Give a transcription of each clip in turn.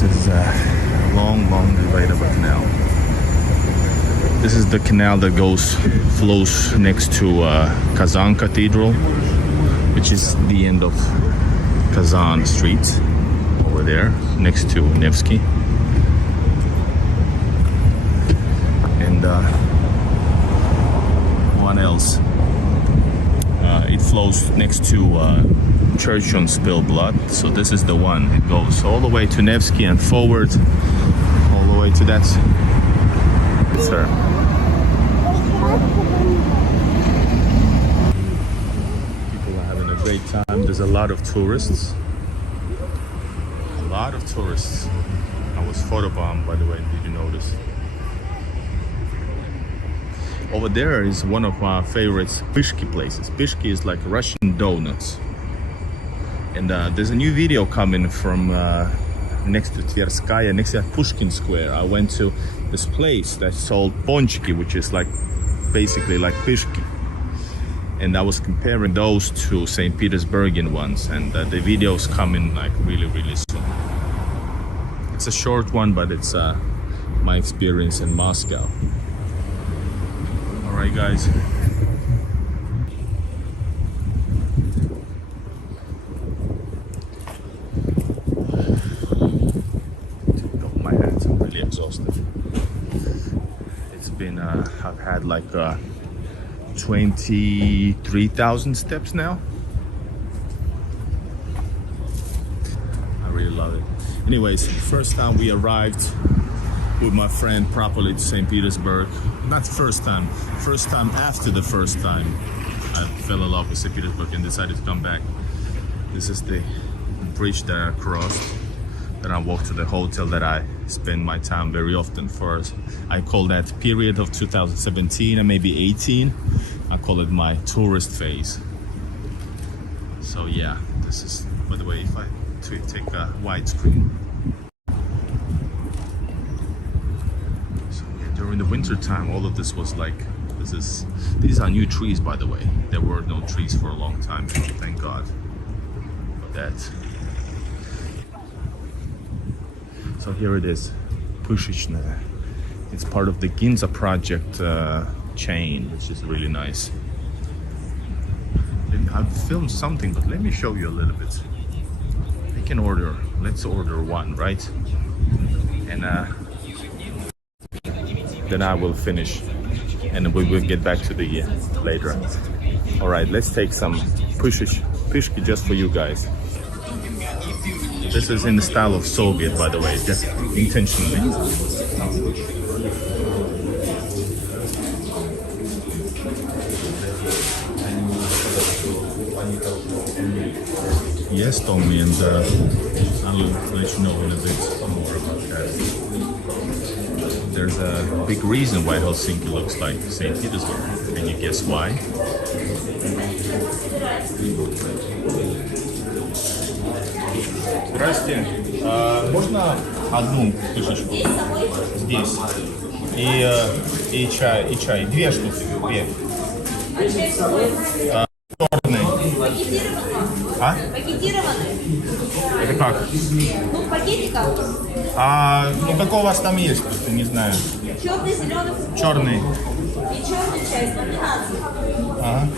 This is a long, long debatable canal. This is the canal that flows next to Kazan Cathedral, which is the end of Kazan Street over there, next to Nevsky. And what else? It flows next to Church on Spilled Blood. So this is the one. It goes all the way to Nevsky and forward, all the way to that. Sir. People are having a great time. There's a lot of tourists. A lot of tourists. I was photobombed, by the way. Did you notice? Over there is one of my favorites, Pishki places. Pishki is like Russian donuts. And there's a new video coming from next to Tverskaya, next to Pushkin Square. I went to this place that sold ponchki, which is like basically like Pishki. And I was comparing those to St. Petersburgian ones. And the video's coming like really, really soon. It's a short one, but it's my experience in Moscow. Alright guys, take off my hat, I'm really exhausted. It's been, I've had like 23,000 steps now. I really love it. Anyways, first time we arrived with my friend properly to St. Petersburg. Not first time after the first time I fell in love with St. Petersburg and decided to come back. This is the bridge that I crossed. Then I walked to the hotel that I spend my time very often for. I call that period of 2017 and maybe 18. I call it my tourist phase. So yeah, this is, by the way, if I take a widescreen. During the winter time, all of this was like, these are new trees, by the way. There were no trees for a long time, so thank God for that. So here it is, Pushishne. It's part of the Ginza project chain, which is really nice. I've filmed something, but let me show you a little bit. We can order, let's order one, right? And then I will finish and we will get back to the later. All right, let's take some Pishki just for you guys. This is in the style of Soviet, by the way, just intentionally. Yes, Tommy, and I'll let you know in a bit more about that. There's a big reason why Helsinki looks like St. Petersburg. Can you guess why? Здрасте. Можно одну тушечку здесь? И чай. Две штуки. Две. Черный. А? Пакетированные? Это как? Ну, в пакетиках. Ну какой у вас там есть? Не знаю. Черный, зеленый. Черный. И черный чай, 112. Ага.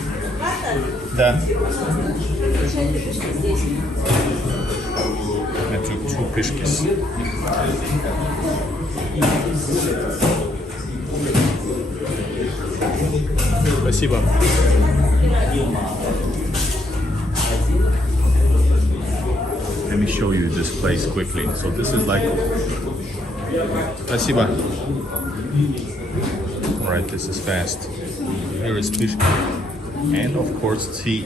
Карта? Да. Чай пишите здесь. I took 2 Pishkis. Спасибо. Let me show you this place quickly. So this is like... Спасибо. Alright, this is fast. Here is Pishki. And of course tea.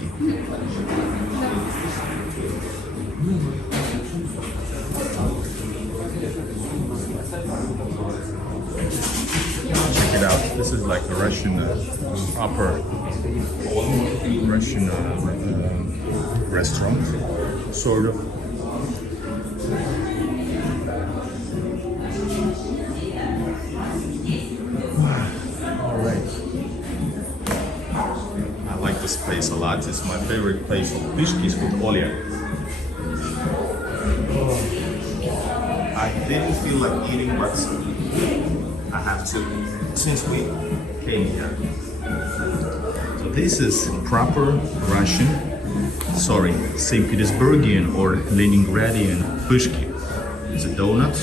Check it out. This is like a Russian upper Russian restaurant, sort of. All right. I like this place a lot. It's my favorite place. Pishki's with Olia. I I didn't feel like eating, but I have to since we came here. So this is proper Russian, St. Petersburgian or Leningradian Pishki. It's a donut.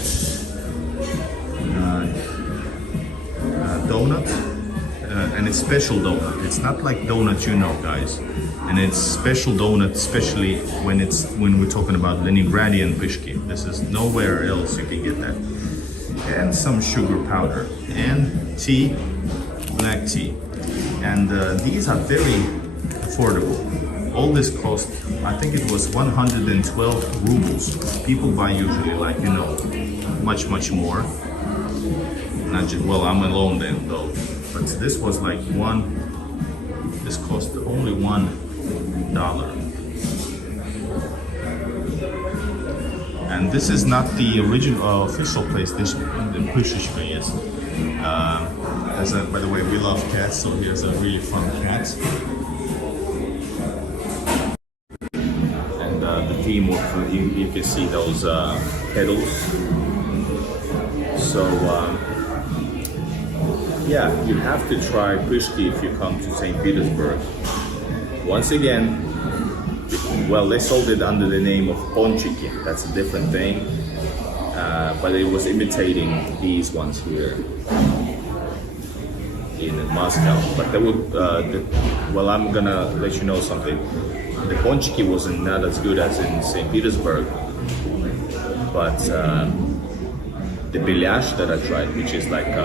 And it's special donut. It's not like donut, you know, guys. And it's special donut, especially when we're talking about Leningradian Pishki. This is nowhere else you can get that. And some sugar powder and tea, black tea. And these are very affordable. All this cost, I think it was 112 rubles. People buy usually like, you know, much more. Not just, well, I'm alone then though. But this was like this cost only $1. And this is not the original official place. This the Pishki is. By the way, we love cats, so here's a really fun cat. And the theme of you can see those pedals. So yeah, you have to try Pishki if you come to St. Petersburg. Once again, well, they sold it under the name of ponchiki. That's a different thing, but it was imitating these ones here in Moscow. But they would, well, I'm gonna let you know something. The ponchiki wasn't not as good as in St. Petersburg, but the belyash that I tried, which is like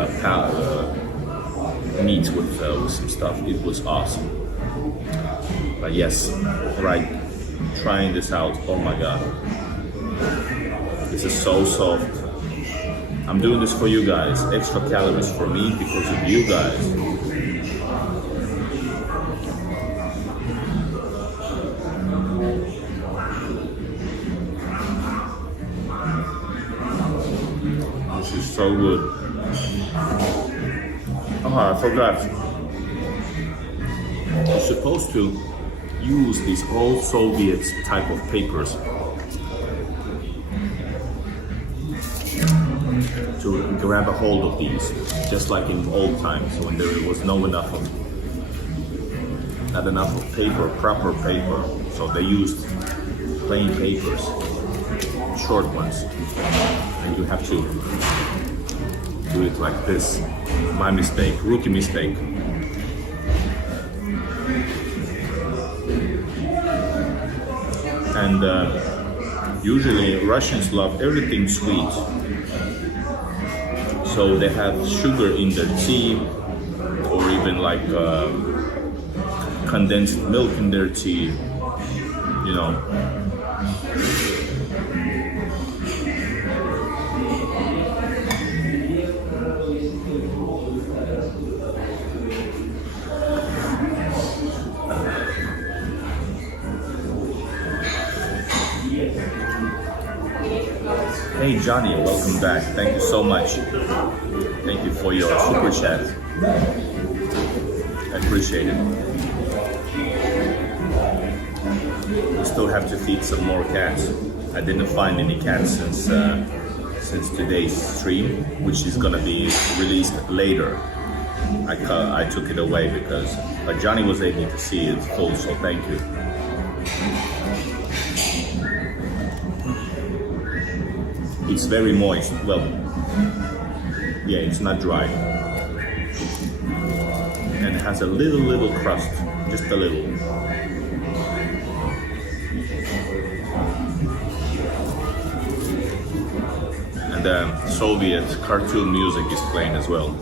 meat with some stuff, it was awesome. But yes, right, trying this out, oh my god, this is so soft. I'm doing this for you guys, extra calories for me because of you guys. This is so good. Oh, I forgot. You're supposed to use these old Soviet type of papers to grab a hold of these, just like in old times when there was not enough of paper, proper paper. So they used plain papers, short ones, and you have to do it like this. My mistake, rookie mistake. And usually Russians love everything sweet. So they have sugar in their tea, or even like condensed milk in their tea, you know. Hey Johnny, welcome back. Thank you so much. Thank you for your super chat. I appreciate it. We still have to feed some more cats. I didn't find any cats since today's stream, which is gonna be released later. I took it away because Johnny was able to see it full, so thank you. It's very moist. Well, yeah, it's not dry. And it has a little crust, just a little. And the Soviet cartoon music is playing as well.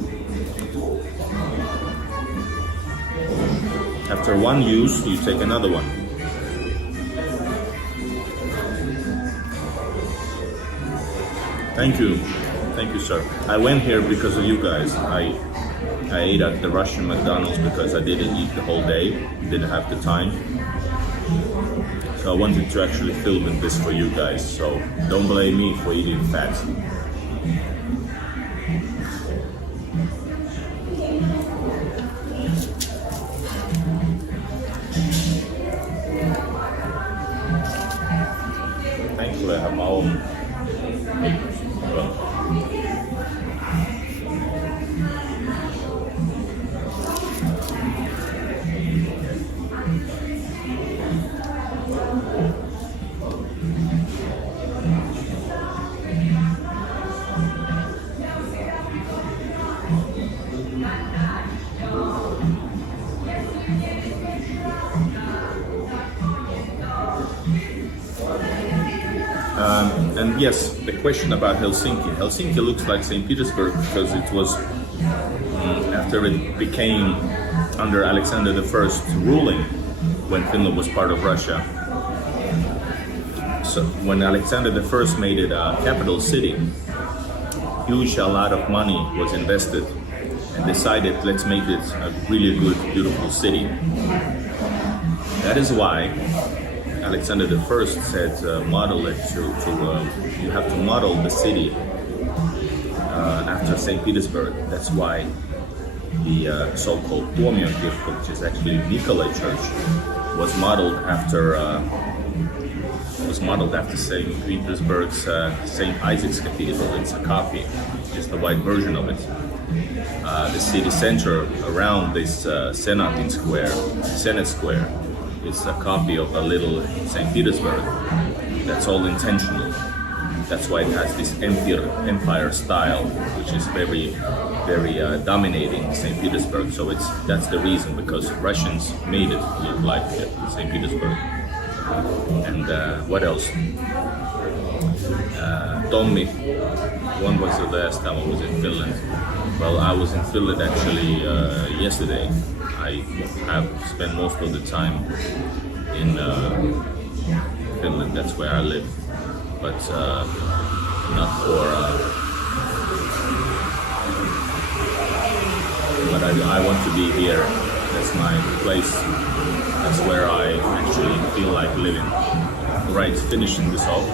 After one use, you take another one. Thank you, sir. I went here because of you guys. I ate at the Russian McDonald's because I didn't eat the whole day, didn't have the time. So I wanted to actually film this for you guys. So don't blame me for eating fat. Thankfully, I have my own papers. And yes, the question about Helsinki. Helsinki looks like St. Petersburg because it was after it became under Alexander I ruling when Finland was part of Russia. So when Alexander I made it a capital city, a lot of money was invested and decided let's make it a really good, beautiful city. That is why Alexander I said, model it you have to model the city after St. Petersburg. That's why the so-called Tuomionkirkko, which is actually Nikolai Church, was modeled after St. Petersburg's St. Isaac's Cathedral. It's a copy, just a white version of it. The city center around this Senate Square is a copy of a little St. Petersburg. That's all intentional. That's why it has this empire style, which is very, very dominating St. Petersburg. So that's the reason, because Russians made it look like St. Petersburg. And what else? Tommy, when was the last time I was in Finland? Well, I was in Finland actually yesterday. I have spent most of the time in Finland. That's where I live, but not for. But I want to be here. That's my place. That's where I actually feel like living. Right, finishing this off.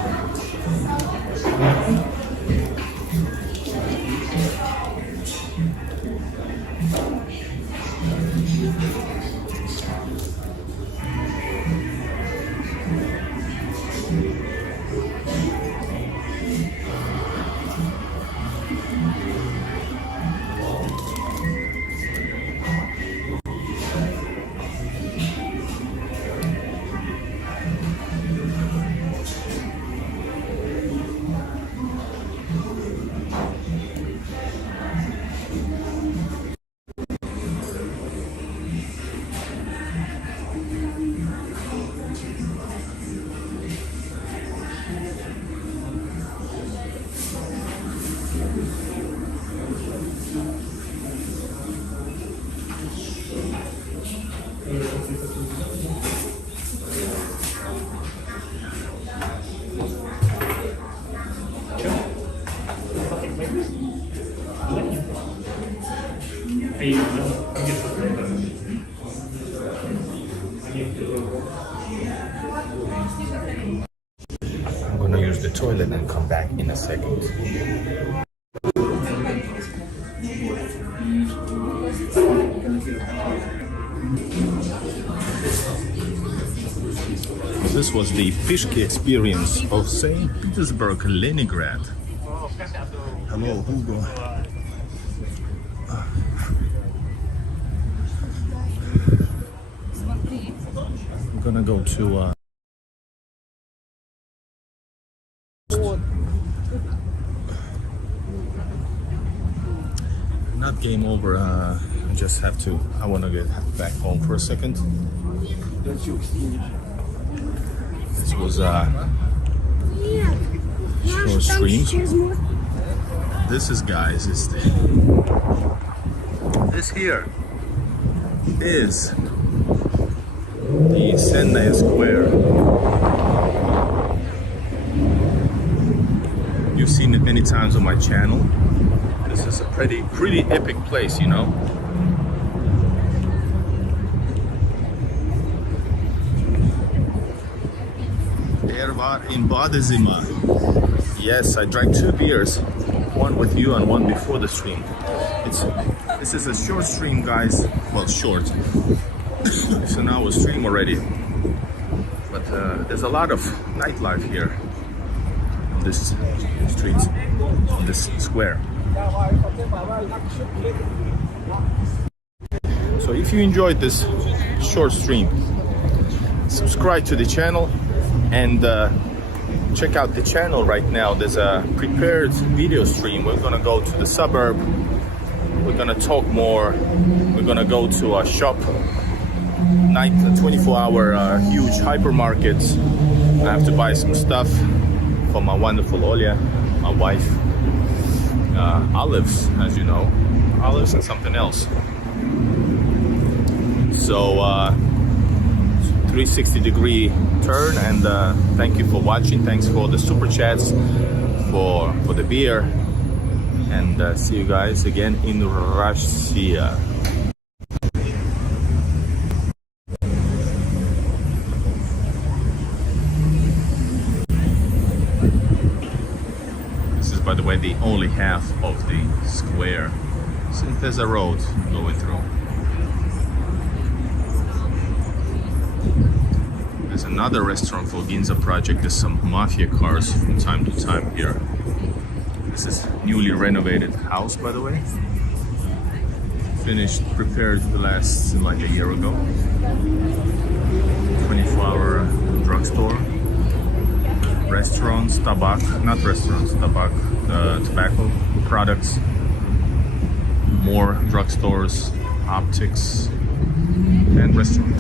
I'm gonna use the toilet and come back in a second. This was the Pishki experience of St. Petersburg, Leningrad. Hello, Hugo. I'm gonna go to not game over. I just have to. I want to get back home for a second. This was short stream. This is, guys, this here is the Senate Square. You've seen it many times on my channel. This is a pretty epic place, you know. In Badezima. Yes, I drank 2 beers, one with you and one before the stream. This is a short stream, guys. Well, short. It's an hour stream already. But there's a lot of nightlife here. on this street, on this square. So if you enjoyed this short stream, subscribe to the channel and check out the channel right now. There's a prepared video stream. We're gonna go to the suburb. We're gonna talk more. We're gonna go to a shop, 24-hour huge hypermarket. I have to buy some stuff for my wonderful Olya, my wife. Olives, as you know, olives and something else. So 360-degree turn, and thank you for watching. Thanks for the super chats, for the beer, and see you guys again in Russia. This is, by the way, the only half of the square, since there's a road going through. There's another restaurant for Ginza project. There's some mafia cars from time to time here. This is newly renovated house, by the way. Finished, prepared last like a year ago. 24-hour drugstore. Restaurants, tobacco products. More drugstores, optics, and restaurant.